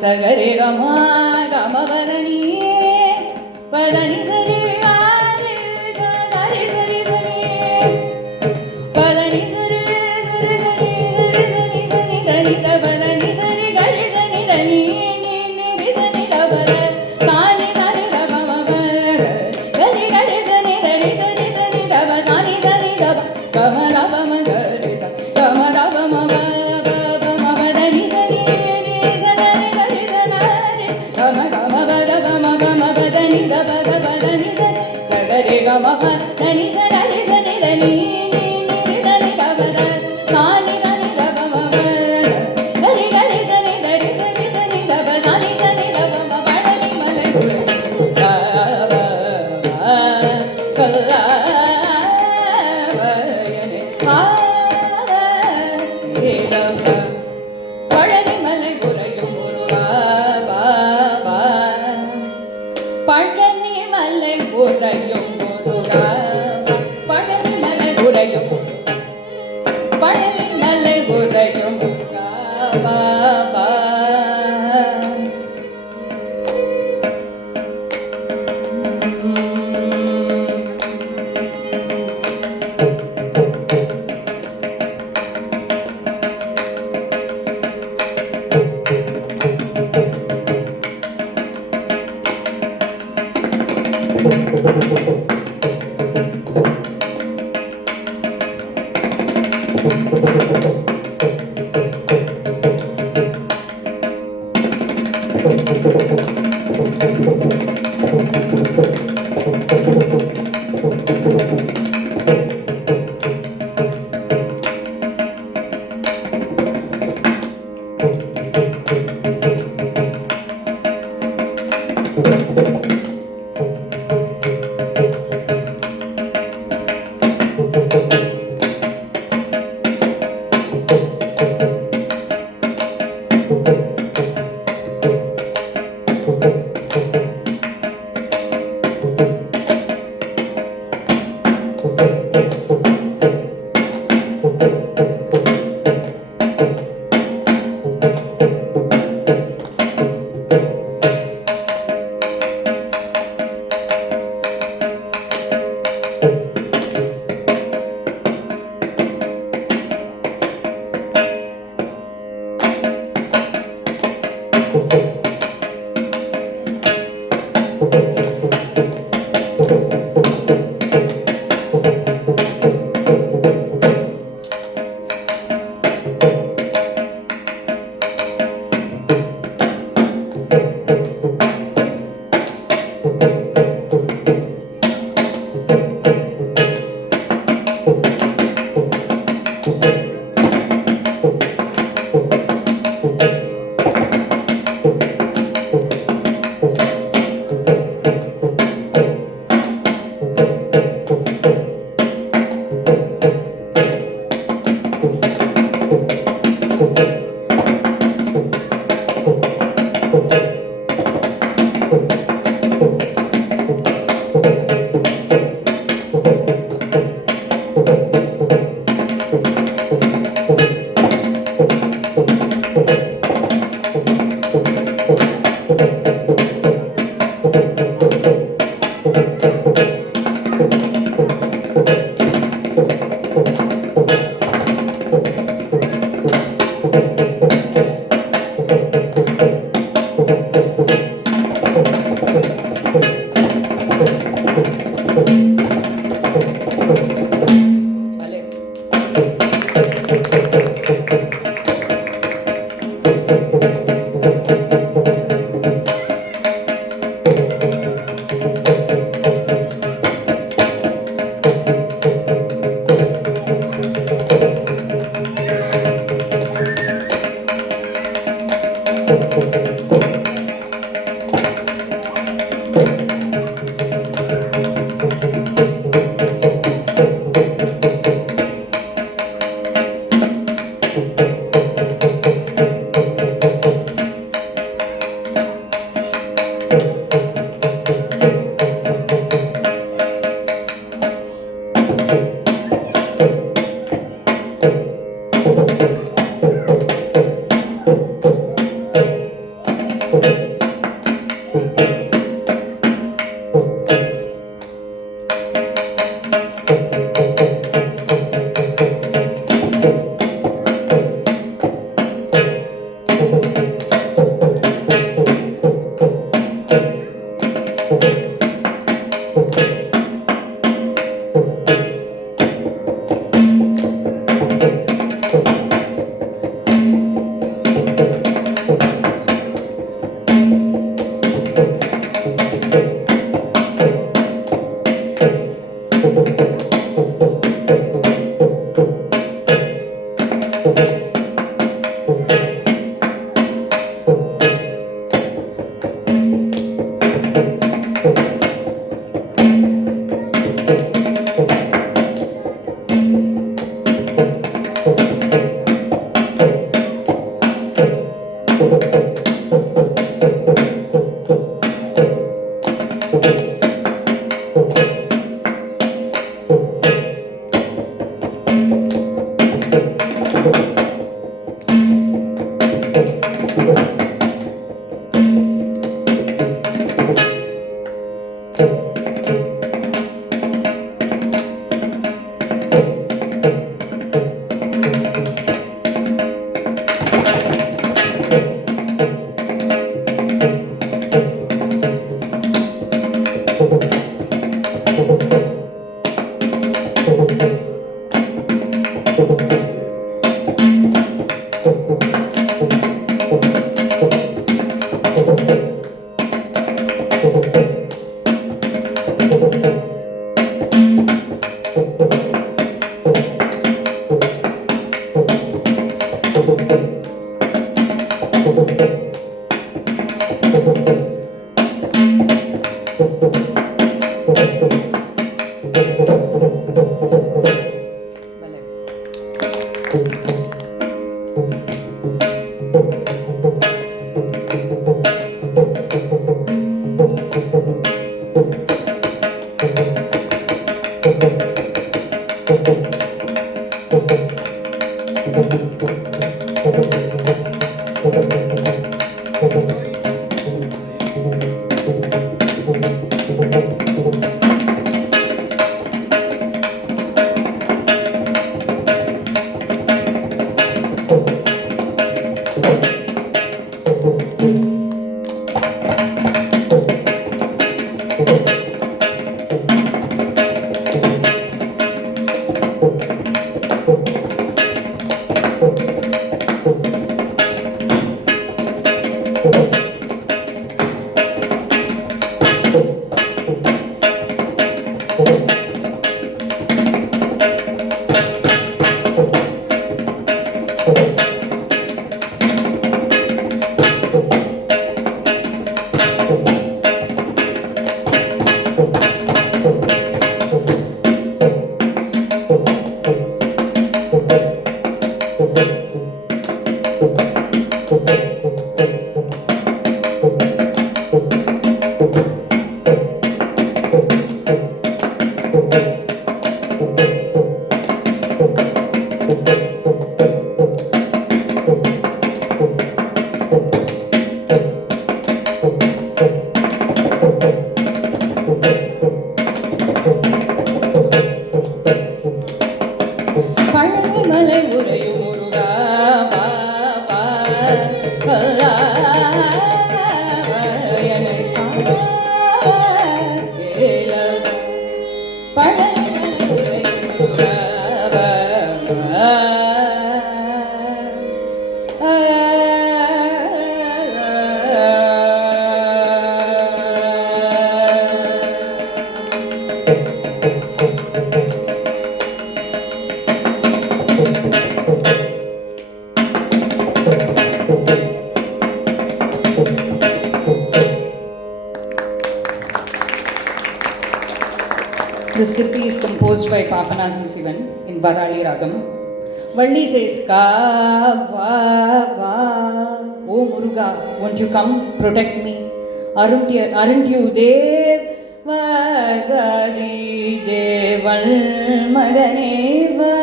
Sagare gama gama badani padani sari gare sagare sari sari padani sari sari sari sari sari sari dani da badani sari gare sari dani ni ni ri sari da badani sani sani da gama gare gare sari sari sari sari da ba sani sani da ba gama da ba ma gare sa gama da ba ma ba ma badani sari ni sa sari gare sari gama gama ba da gama gama badani da ba da badani sari sagare gama ba dani sari sari dani ni ni ri sari da ba da sani sani da ba ma ba gare gare sari sari sari sari da ba sani sani da ba ma badani malai guru ba ba kalla bayane ha re da Palani மலை உறையும் முருகா பா பா பழனி மலை உறையும் முருகா பழனி மலை உறையும் பழனி மலை உறையும் முருகா பா பா This kirti is composed by Papanasam Sivan in Varali Ragam. Valli says, Ka va va, O Muruga, won't you come protect me? Aren't you Dev Vagadi Deval Maganeva?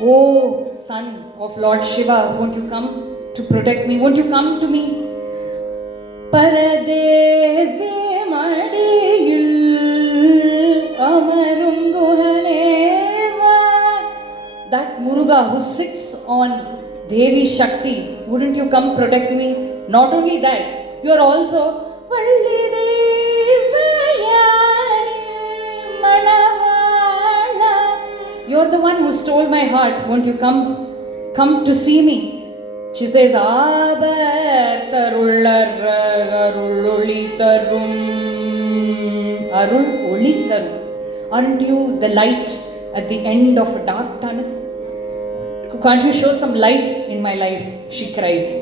O son of Lord Shiva, won't you come to protect me? Won't you come to me? Paradevi Madiyul That Muruga who sits on Devi Shakti, wouldn't you come protect me? Not only that, you are also Valli Devayani Manavala. You are the one who stole my heart. Won't you come to see me? She says, Aren't you the light at the end of a dark tunnel? Can't you show some light in my life? She cries.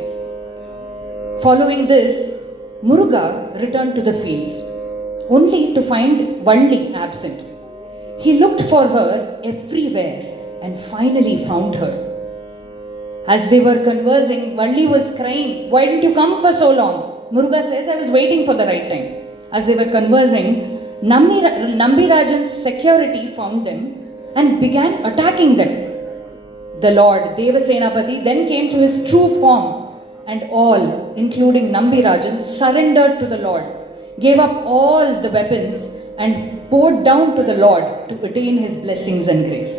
Following this, Muruga returned to the fields, only to find Valli absent. He looked for her everywhere and finally found her. As they were conversing, Valli was crying, Why didn't you come for so long? Muruga says, I was waiting for the right time. As they were conversing, Nambirajan's security found them and began attacking them. The Lord, Devasenapati, then came to his true form, and all, including Nambirajan, surrendered to the Lord, gave up all the weapons and bowed down to the Lord to attain his blessings and grace.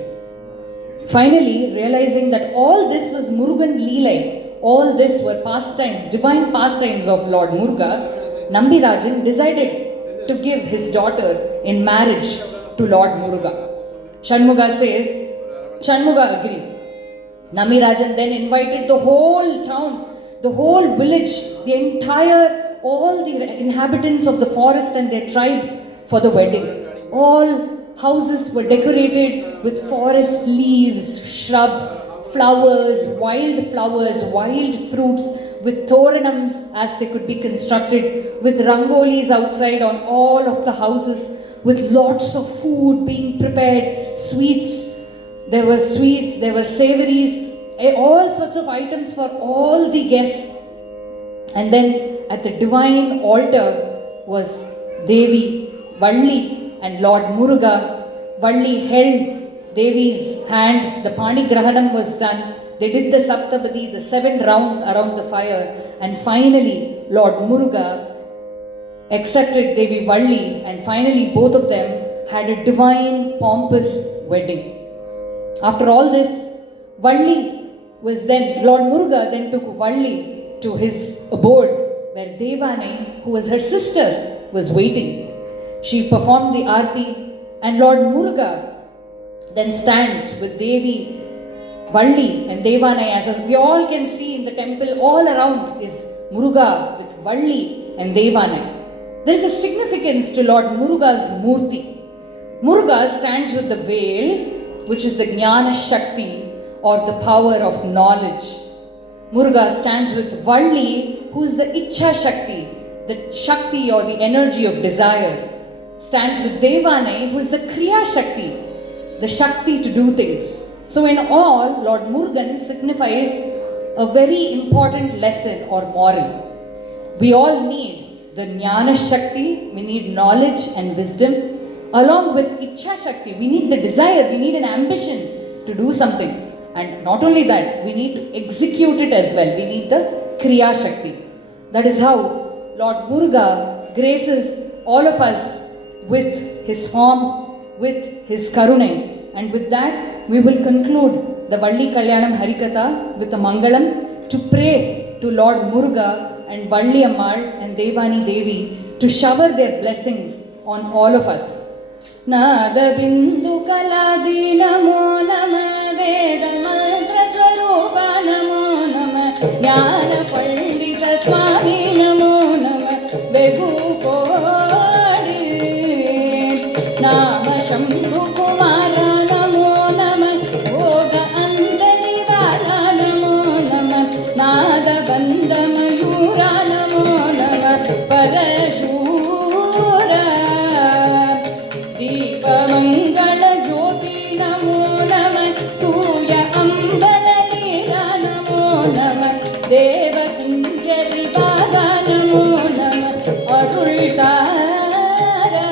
Finally, realizing that all this was Murugan Leelai, all this were pastimes, divine pastimes of Lord Muruga, Nambirajan decided to give his daughter in marriage to Lord Muruga. Shanmuga says, Shanmuga agreed. Namirajan then invited the whole town, the whole village, all the inhabitants of the forest and their tribes for the wedding. All houses were decorated with forest leaves, shrubs, flowers, wild fruits, with toranams as they could be constructed, with rangolis outside on all of the houses, with lots of food being prepared, sweets. There were savories, all sorts of items for all the guests. And then at the divine altar was Devi, Valli and Lord Muruga. Valli held Devi's hand, the Pani Grahanam was done. They did the Saptapadi, the 7 rounds around the fire, and finally Lord Muruga accepted Devi Valli, and finally both of them had a divine, pompous wedding. After all this, Lord Muruga then took Valli to his abode, where Devane, who was her sister, was waiting. She performed the Aarti, and Lord Muruga then stands with Devi, Valli and Devane, as we all can see in the temple all around is Muruga with Valli and Devane. There is a significance to Lord Muruga's Murti. Muruga stands with the veil, which is the Jnana Shakti or the power of knowledge. Muruga stands with Valli, who is the Ichha Shakti, the Shakti or the energy of desire. Stands with Devane, who is the Kriya Shakti, the Shakti to do things. So in all, Lord Murugan signifies a very important lesson or moral. We all need the Jnana Shakti, we need knowledge and wisdom. Along with Ichha Shakti, we need the desire, we need an ambition to do something. And not only that, we need to execute it as well. We need the Kriya Shakti. That is how Lord Muruga graces all of us with his form, with his karunai. And with that, we will conclude the Valli Kalyanam Harikatha with a Mangalam to pray to Lord Muruga and Valli Ammal and Devani Devi to shower their blessings on all of us. Nada bindu kaladi namo nama veda mantra swarupa namo nama jnana pandita swami namo nama vegu kodi nama shambhu kumara namo nama yoga andarivala namo nama nada bandha mayura namo nama parashura Mangala Jyoti Namo Namah Tuya Ambala Leela Namo Namah Deva Kunjari Bhaga Namo Namah Arul Tara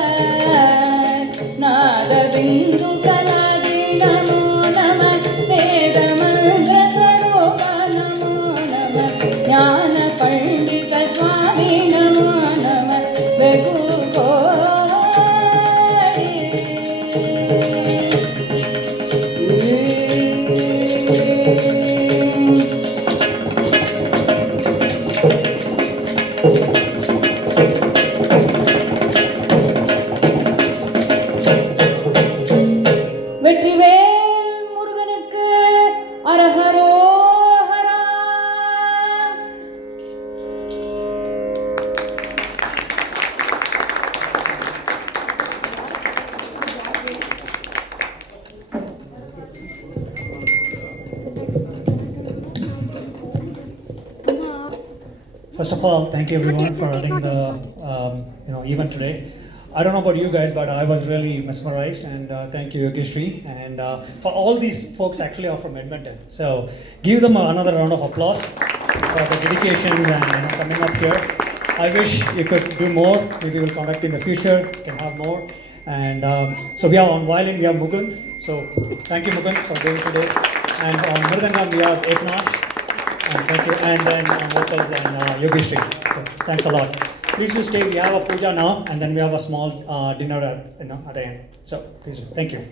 Nada Bindu Kaladi Namo Namah Veda Mantra Saropa Namo Namah Jnana Pandita Swami Namo Namah Vegu First of all, thank you everyone for attending the event today. I don't know about you guys, but I was really mesmerized, and thank you Yogashree. And for all these folks actually are from Edmonton, so give them another round of applause for the dedication and coming up here. I wish you could do more. Maybe we'll conduct in the future, can have more. And so we are on violin, we have Mukund. So thank you Mukund for doing today. And on Mridangam we have Ekaansh. And thank you. And then on vocals and Yogashree. So thanks a lot. Please do stay. We have a puja now, and then we have a small dinner at the end. So please do. Thank you.